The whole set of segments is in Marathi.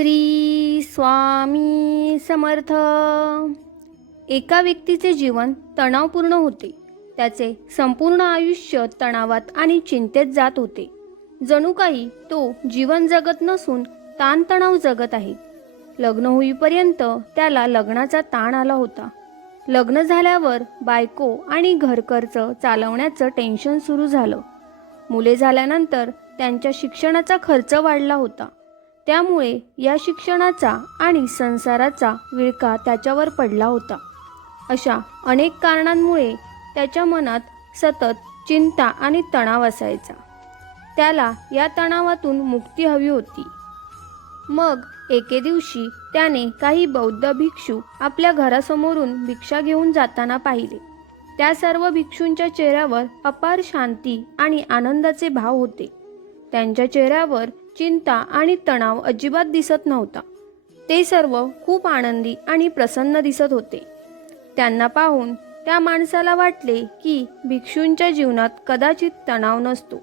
श्री स्वामी समर्थ. एका व्यक्तीचे जीवन तणावपूर्ण होते. त्याचे संपूर्ण आयुष्य तणावात आणि चिंतेत जात होते. जणू काही तो जीवन जगत नसून ताणतणाव जगत आहे. लग्न होईपर्यंत त्याला लग्नाचा ताण आला होता. लग्न झाल्यावर बायको आणि घरखर्च चालवण्याचं टेन्शन सुरू झालं. मुले झाल्यानंतर त्यांच्या शिक्षणाचा खर्च वाढला होता. त्यामुळे या शिक्षणाचा आणि संसाराचा विळखा त्याच्यावर पडला होता. अशा अनेक कारणांमुळे त्याच्या मनात सतत चिंता आणि तणाव असायचा. त्याला या तणावातून मुक्ती हवी होती. मग एके दिवशी त्याने काही बौद्ध भिक्षू आपल्या घरासमोरून भिक्षा घेऊन जाताना पाहिले. त्या सर्व भिक्षूंच्या चेहऱ्यावर अपार शांती आणि आनंदाचे भाव होते. त्यांच्या चेहऱ्यावर चिंता आणि तणाव अजिबात दिसत नव्हता. ते सर्व खूप आनंदी आणि प्रसन्न दिसत होते. त्यांना पाहून त्या माणसाला वाटले की भिक्षूंच्या जीवनात कदाचित तणाव नसतो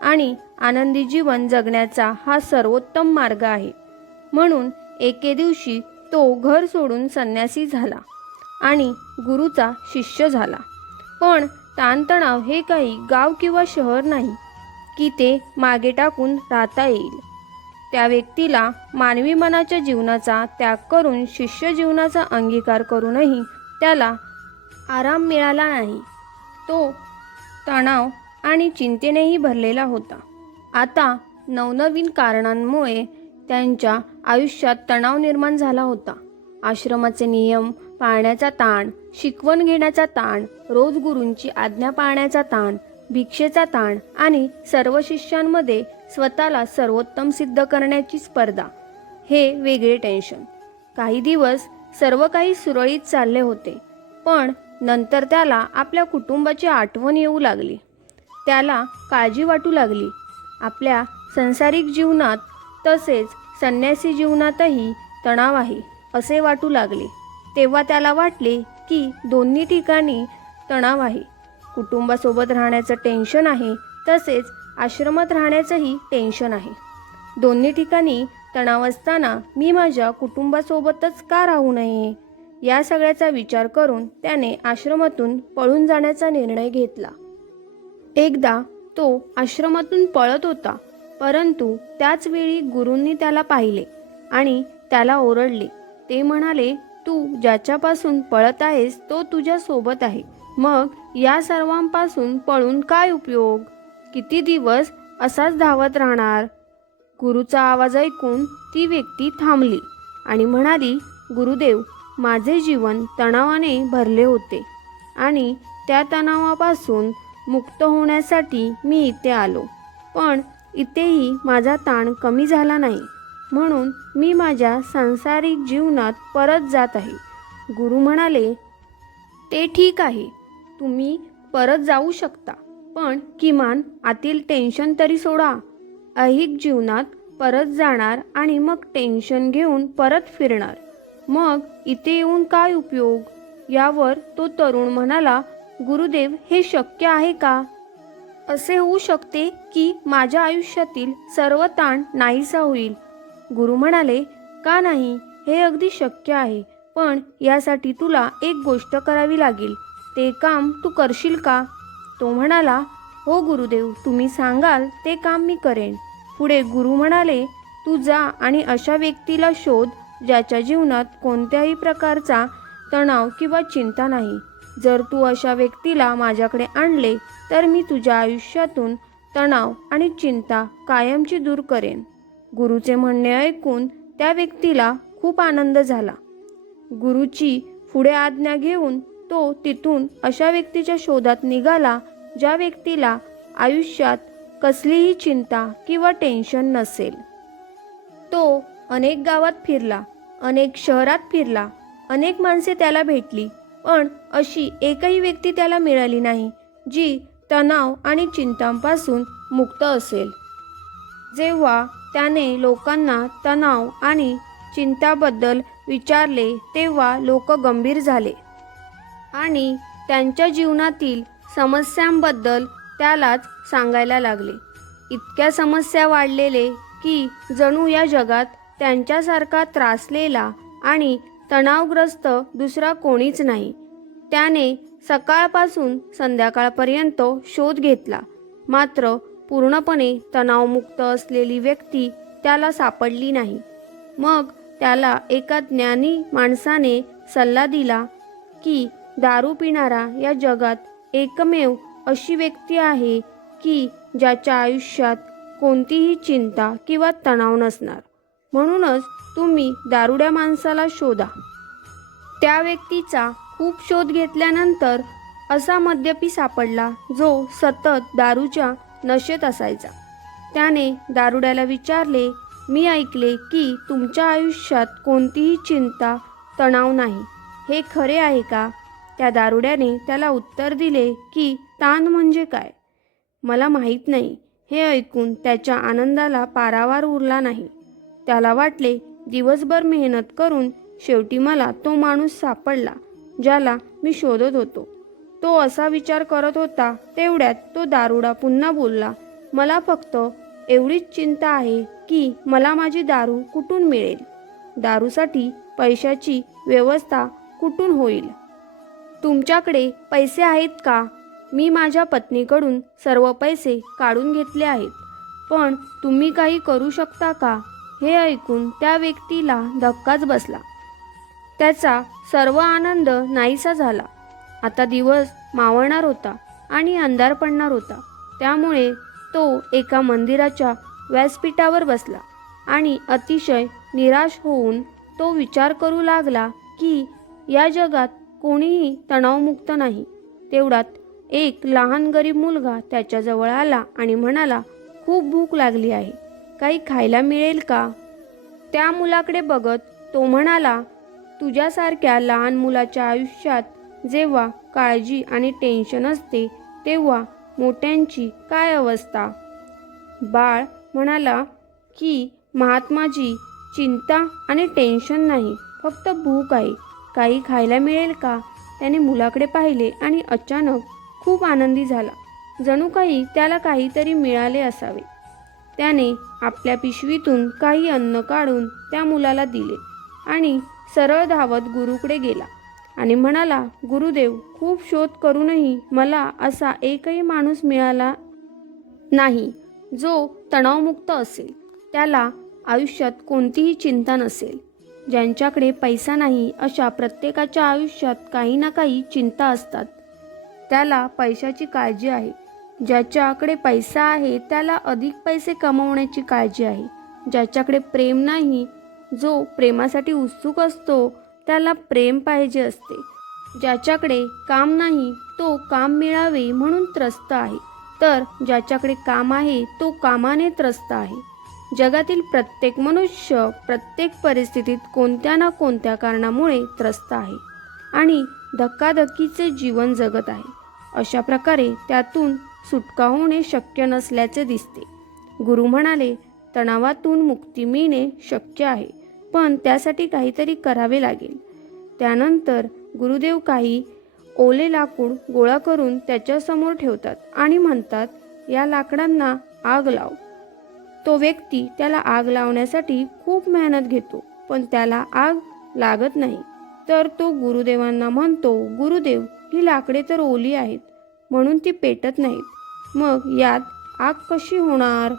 आणि आनंदी जीवन जगण्याचा हा सर्वोत्तम मार्ग आहे. म्हणून एके दिवशी तो घर सोडून संन्यासी झाला आणि गुरुचा शिष्य झाला. पण ताणतणाव हे काही गाव किंवा शहर नाही की ते मागे टाकून राहता येईल. त्या व्यक्तीला मानवी मनाच्या जीवनाचा त्याग करून शिष्य जीवनाचा अंगीकार करूनही त्याला आराम मिळाला नाही. तो तणाव आणि चिंतेनेही भरलेला होता. आता नवनवीन कारणांमुळे त्यांच्या आयुष्यात तणाव निर्माण झाला होता. आश्रमाचे नियम पाळण्याचा ताण, शिकवण घेण्याचा ताण, रोज गुरूंची आज्ञा पाळण्याचा ताण, भिक्षेचा ताण आणि सर्व शिष्यांमध्ये स्वतःला सर्वोत्तम सिद्ध करण्याची स्पर्धा, हे वेगळे टेन्शन. काही दिवस सर्व काही सुरळीत चालले होते. पण नंतर त्याला आपल्या कुटुंबाची आठवण येऊ लागली. त्याला काळजी वाटू लागली. आपल्या संसारिक जीवनात तसेच संन्यासी जीवनातही तणाव आहे असे वाटू लागले. तेव्हा त्याला वाटले की दोन्ही ठिकाणी तणाव आहे. कुटुंबासोबत राहण्याचं टेन्शन आहे, तसेच आश्रमात राहण्याचंही टेन्शन आहे. दोन्ही ठिकाणी तणाव असताना मी माझ्या कुटुंबासोबतच का राहू नये? या सगळ्याचा विचार करून त्याने आश्रमातून पळून जाण्याचा निर्णय घेतला. एकदा तो आश्रमातून पळत होता, परंतु त्याच वेळी गुरूंनी त्याला पाहिले आणि त्याला ओरडले. ते म्हणाले, तू ज्याच्यापासून पळत आहेस तो तुझ्या सोबत आहे. मग या सर्वांपासून पळून काय उपयोग? किती दिवस असाच धावत राहणार? गुरुचा आवाज ऐकून ती व्यक्ती थांबली आणि म्हणाली, गुरुदेव, माझे जीवन तणावाने भरले होते आणि त्या तणावापासून मुक्त होण्यासाठी मी इथे आलो. पण इथेही माझा ताण कमी झाला नाही. म्हणून मी माझ्या सांसारिक जीवनात परत जात आहे. गुरु म्हणाले, ते ठीक आहे, तुम्ही परत जाऊ शकता, पण किमान आतील टेन्शन तरी सोडा. ऐहिक जीवनात परत जाणार आणि मग टेन्शन घेऊन परत फिरणार. मग इथे येऊन काय उपयोग? यावर तो तरुण म्हणाला, गुरुदेव, हे शक्य आहे का? असे होऊ शकते की माझ्या आयुष्यातील सर्व ताण नाहीसा होईल. गुरु म्हणाले, का नाही? हे अगदी शक्य आहे, पण यासाठी तुला एक गोष्ट करावी लागेल. ते काम तू करशील का? तो म्हणाला, हो गुरुदेव, तुम्ही सांगाल ते काम मी करेन. पुढे गुरु म्हणाले, तू जा आणि अशा व्यक्तीला शोध ज्याच्या जीवनात कोणत्याही प्रकारचा तणाव किंवा चिंता नाही. जर तू अशा व्यक्तीला माझ्याकडे आणले तर मी तुझ्या आयुष्यातून तणाव आणि चिंता कायमची दूर करेन. गुरुचे म्हणणे ऐकून त्या व्यक्तीला खूप आनंद झाला. गुरुची पुढे आज्ञा घेऊन तो तिथून अशा व्यक्तीच्या शोधात निघाला ज्या व्यक्तीला आयुष्यात कसलीही चिंता किंवा टेन्शन नसेल. तो अनेक गावात फिरला, अनेक शहरात फिरला, अनेक माणसे त्याला भेटली, पण अशी एकही व्यक्ती त्याला मिळाली नाही जी तणाव आणि चिंतांपासून मुक्त असेल. जेव्हा त्याने लोकांना तणाव आणि चिंताबद्दल विचारले तेव्हा लोक गंभीर झाले आणि त्यांच्या जीवनातील समस्यांबद्दल त्यालाच सांगायला लागले. इतक्या समस्या वाढलेले की जणू या जगात त्यांच्यासारखा त्रासलेला आणि तणावग्रस्त दुसरा कोणीच नाही. त्याने सकाळपासून संध्याकाळपर्यंत शोध घेतला, मात्र पूर्णपणे तणावमुक्त असलेली व्यक्ती त्याला सापडली नाही. मग त्याला एका ज्ञानी माणसाने सल्ला दिला की दारू पिणारा या जगात एकमेव अशी व्यक्ती आहे की ज्याच्या आयुष्यात कोणतीही चिंता किंवा तणाव नसणार. म्हणूनच तुम्ही दारुड्या माणसाला शोधा. त्या व्यक्तीचा खूप शोध घेतल्यानंतर असा मद्यपी सापडला जो सतत दारूच्या नशेत असायचा. त्याने दारुड्याला विचारले, मी ऐकले की तुमच्या आयुष्यात कोणतीही चिंता तणाव नाही, हे खरे आहे का? त्या दारुड्याने त्याला उत्तर दिले की ताण म्हणजे काय, मला माहीत नाही. हे ऐकून त्याच्या आनंदाला पारावार उरला नाही. त्याला वाटले, दिवसभर मेहनत करून शेवटी मला तो माणूस सापडला ज्याला मी शोधत होतो. तो असा विचार करत होता तेवढ्यात तो दारुडा पुन्हा बोलला, मला फक्त एवढीच चिंता आहे की मला माझी दारू कुठून मिळेल, दारूसाठी पैशाची व्यवस्था कुठून होईल. तुमच्याकडे पैसे आहेत का? मी माझ्या पत्नीकडून सर्व पैसे काढून घेतले आहेत, पण तुम्ही काही करू शकता का? हे ऐकून त्या व्यक्तीला धक्काच बसला. त्याचा सर्व आनंद नाहीसा झाला. आता दिवस मावळणार होता आणि अंधार पडणार होता. त्यामुळे तो एका मंदिराच्या व्यासपीठावर बसला आणि अतिशय निराश होऊन तो विचार करू लागला की या जगात कोणीही तणावमुक्त नाही. तेवढ्यात एक लहान गरीब मुलगा त्याच्याजवळ आला आणि म्हणाला, खूप भूक लागली आहे, काही खायला मिळेल का? त्या मुलाकडे बघत तो म्हणाला, तुझ्यासारख्या लहान मुलाच्या आयुष्यात जेव्हा काळजी आणि टेन्शन असते तेव्हा मोठ्यांची काय अवस्था. बाळ म्हणाला की महात्माजी, चिंता आणि टेन्शन नाही, फक्त भूक आहे, काही खायला मिळेल का? त्याने मुलाकडे पाहिले आणि अचानक खूप आनंदी झाला, जणू काही त्याला काहीतरी मिळाले असावे. त्याने आपल्या पिशवीतून काही अन्न काढून त्या मुलाला दिले आणि सरळ धावत गुरुकडे गेला आणि म्हणाला, गुरुदेव, खूप शोध करूनही मला असा एकही माणूस मिळाला नाही जो तणावमुक्त असेल, त्याला आयुष्यात कोणतीही चिंता नसेल. ज्यांच्याकडे पैसा नाही अशा प्रत्येकाच्या आयुष्यात काही ना काही चिंता असतात. त्याला पैशाची काळजी आहे. ज्याच्याकडे पैसा आहे त्याला अधिक पैसे कमवण्याची काळजी आहे. ज्याच्याकडे प्रेम नाही, जो प्रेमासाठी उत्सुक असतो, त्याला प्रेम पाहिजे असते. ज्याच्याकडे काम नाही तो काम मिळावे म्हणून त्रस्त आहे, तर ज्याच्याकडे काम आहे तो कामाने त्रस्त आहे. जगातील प्रत्येक मनुष्य प्रत्येक परिस्थितीत कोणत्या ना कोणत्या कारणामुळे त्रस्त आहे आणि धक्काधक्कीचे जीवन जगत आहे. अशा प्रकारे त्यातून सुटका होणे शक्य नसल्याचे दिसते. गुरु म्हणाले, तणावातून मुक्ती मिळणे शक्य आहे, पण त्यासाठी काहीतरी करावे लागेल. त्यानंतर गुरुदेव काही ओले लाकूड गोळा करून त्याच्यासमोर ठेवतात आणि म्हणतात, या लाकडांना आग लाव. तो व्यक्ती त्याला आग लावण्यासाठी खूप मेहनत घेतो, पण त्याला आग लागत नाही. तर तो गुरुदेवांना म्हणतो, गुरुदेव, ही लाकडे तर ओली आहेत म्हणून ती पेटत नाहीत, मग यात आग कशी होणार?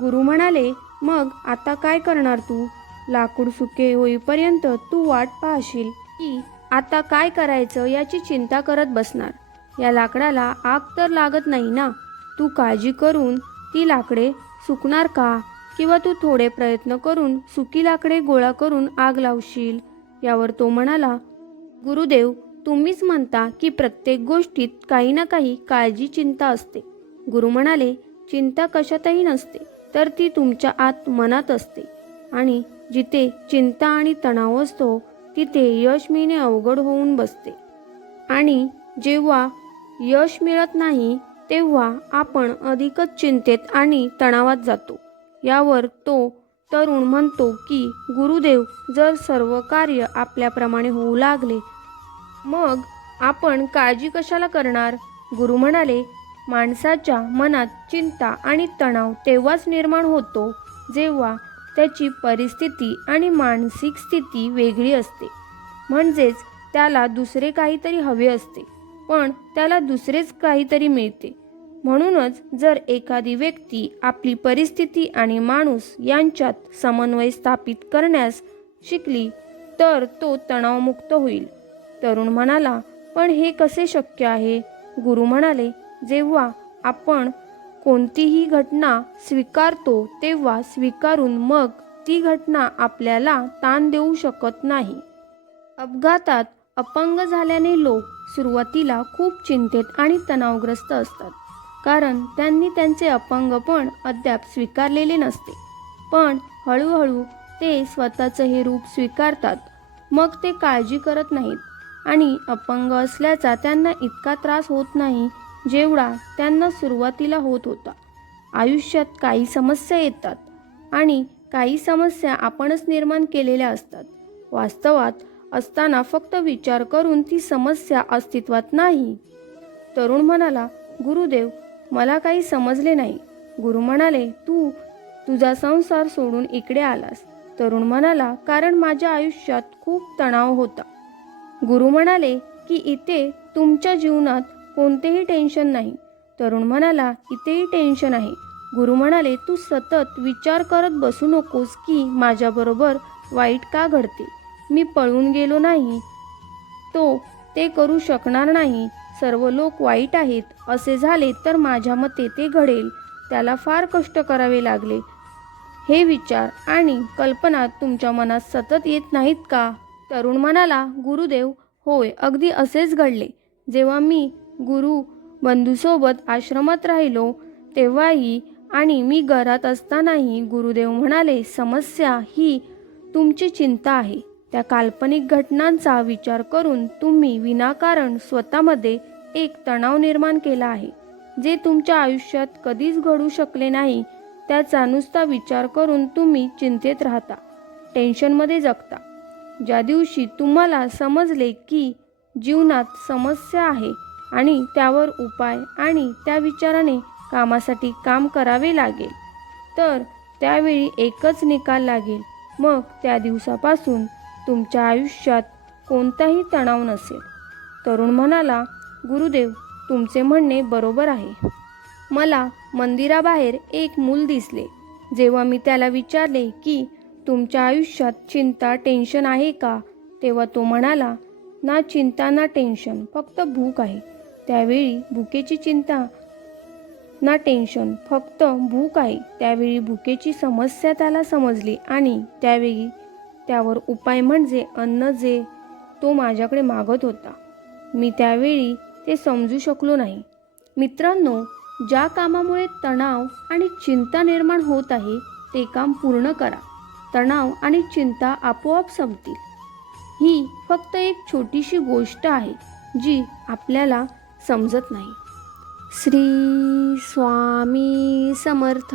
गुरु म्हणाले, मग आता काय करणार तू? लाकूड सुके होईपर्यंत तू वाट पाहशील की आता काय करायचं याची चिंता करत बसणार. या लाकडाला आग तर लागत नाही ना. तू काळजी करून ती लाकडे सुकणार का? किंवा तू थोडे प्रयत्न करून सुकी लाकडे गोळा करून आग लावशील? यावर तो म्हणाला, गुरुदेव, तुम्हीच म्हणता की प्रत्येक गोष्टीत काही ना काही काळजी चिंता असते. गुरु म्हणाले, चिंता कशातही नसते, तर ती तुमच्या आत मनात असते आणि जिथे चिंता आणि तणाव असतो तिथे यश मिळणे अवघड होऊन बसते. आणि जेव्हा यश मिळत नाही तेव्हा आपण अधिकच चिंतेत आणि तणावात जातो. यावर तो तरुण म्हणतो की गुरुदेव, जर सर्व कार्य आपल्याप्रमाणे होऊ लागले मग आपण काळजी कशाला करणार? गुरु म्हणाले, माणसाच्या मनात चिंता आणि तणाव तेव्हाच निर्माण होतो जेव्हा त्याची परिस्थिती आणि मानसिक स्थिती वेगळी असते. म्हणजेच त्याला दुसरे काहीतरी हवे असते, पण त्याला दुसरेच काहीतरी मिळते. म्हणूनच जर एखादी व्यक्ती आपली परिस्थिती आणि माणूस यांच्यात समन्वय स्थापित करण्यास शिकली तर तो तणावमुक्त होईल. तरुण म्हणाला, पण हे कसे शक्य आहे? गुरु म्हणाले, जेव्हा आपण कोणतीही घटना स्वीकारतो तेव्हा स्वीकारून मग ती घटना आपल्याला ताण देऊ शकत नाही. अपघातात अपंग झाल्याने लोक सुरुवातीला खूप चिंतेत आणि तणावग्रस्त असतात, कारण त्यांनी त्यांचे अपंगपण अद्याप स्वीकारलेले नसते. पण हळूहळू ते स्वतःचं हे रूप स्वीकारतात. मग ते काळजी करत नाहीत आणि अपंग असल्याचा त्यांना इतका त्रास होत नाही जेवढा त्यांना सुरुवातीला होत होता. आयुष्यात काही समस्या येतात आणि काही समस्या आपणच निर्माण केलेल्या असतात. वास्तवात असताना फक्त विचार करून ती समस्या अस्तित्वात नाही. तरुण म्हणाला, गुरुदेव, मला काही समजले नाही. गुरु म्हणाले, तू तुझा संसार सोडून इकडे आलास. तरुण म्हणाला, कारण माझ्या आयुष्यात खूप तणाव होता. गुरु म्हणाले की इथे तुमच्या जीवनात कोणतेही टेन्शन नाही. तरुण म्हणाला, इथेही टेन्शन आहे. गुरु म्हणाले, तू सतत विचार करत बसू नकोस की माझ्याबरोबर वाईट का घडते. मी पळून गेलो नाही, ते करू शकणार नाही. सर्व लोक वाईट आहेत असे झाले तर माझ्या मते ते घडेल त्याला फार कष्ट करावे लागले. हे विचार आणि कल्पना तुमच्या मनात सतत येत नाहीत का? तरुण म्हणाला, गुरुदेव, होय, अगदी असेच घडले. जेव्हा मी गुरु बंधूसोबत आश्रमात राहिलो तेव्हाही आणि मी घरात असतानाही. गुरुदेव म्हणाले, समस्या ही तुमची चिंता आहे. त्या काल्पनिक घटनांचा विचार करून तुम्ही विनाकारण स्वतःमध्ये एक तणाव निर्माण केला आहे, जे तुमच्या आयुष्यात कधीच घडू शकले नाही. त्याचा नुसता विचार करून तुम्ही चिंतेत राहता, टेन्शनमध्ये जगता. ज्या दिवशी तुम्हाला समजले की जीवनात समस्या आहे आणि त्यावर उपाय आणि त्या विचाराने कामासाठी काम करावे लागेल, तर त्यावेळी एकच निकाल लागेल. मग त्या दिवसापासून तुमच्या आयुष्यात कोणताही तणाव नसेल. तरुण म्हणाला, गुरुदेव, तुमचे म्हणणे बरोबर आहे. मला मंदिराबाहेर एक मूल दिसले. जेव्हा मी त्याला विचारले की तुमच्या आयुष्यात चिंता, टेन्शन आहे का, तेव्हा तो म्हणाला, ना चिंता ना टेन्शन, फक्त भूक आहे. त्यावेळी भुकेची चिंता ना टेन्शन, फक्त भूक आहे. त्यावेळी भुकेची समस्या त्याला समजली आणि त्यावेळी त्यावर उपाय म्हणजे अन्न, जे तो माझ्याकडे मागत होता. मी त्यावेळी ते समजू शकलो नाही. मित्रांनो, ज्या कामामुळे तणाव आणि चिंता निर्माण होत आहे ते काम पूर्ण करा. तणाव आणि चिंता आपोआप संपतील. ही फक्त एक छोटीशी गोष्ट आहे जी आपल्याला समजत नाही. श्री स्वामी समर्थ.